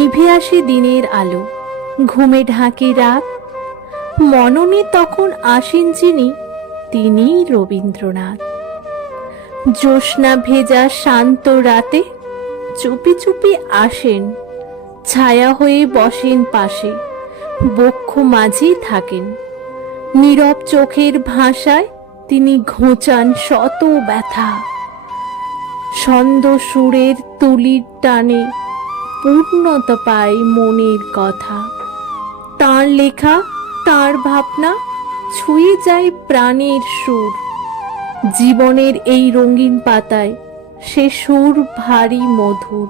নিভে আসে দিনের আলো, ঘুমে ঢাকে রাত। মননে তখন আসেন যিনি, তিনিই রবীন্দ্রনাথ। জ্যোৎস্না ভেজা শান্ত রাতে চুপি চুপি আসেন, ছায়া হয়ে বসেন পাশে, বক্ষ মাঝেই থাকেন। নীরব চোখের ভাষায় তিনি ঘোচান শত ব্যথা। ছন্দ সুরের তুলির টানে পূর্ণতা পায় মনের কথা। তাঁর লেখা, তাঁর ভাবনা ছুঁয়ে যায় প্রাণের সুর। জীবনের এই রঙিন পাতায় সে সুর ভারী মধুর।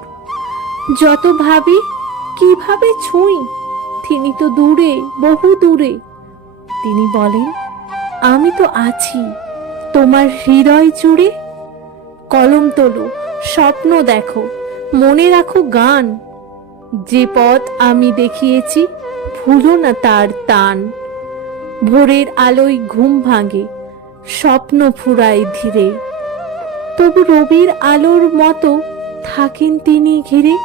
যত ভাবি কিভাবে ছুঁই, তিনি তো দূরে, বহু দূরে। তিনি বলেন, আমি তো আছি তোমার হৃদয় জুড়ে। কলম তোলো, স্বপ্ন দেখো, মনে রাখো গান। যে পথ আমি দেখিয়েছি, ভুলো না তার টান। ভোরের আলোয় ঘুম ভাঙে, স্বপ্ন ফুরায় ধীরে। তবু রবির আলোর মতো থাকেন তিনি ঘিরে।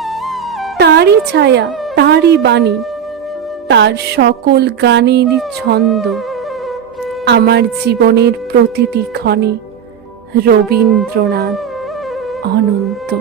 তারই ছায়া, তারই বাণী, তার সকল গানের ছন্দ। আমার জীবনের প্রতিটি ক্ষণে রবীন্দ্রনাথ অনন্ত।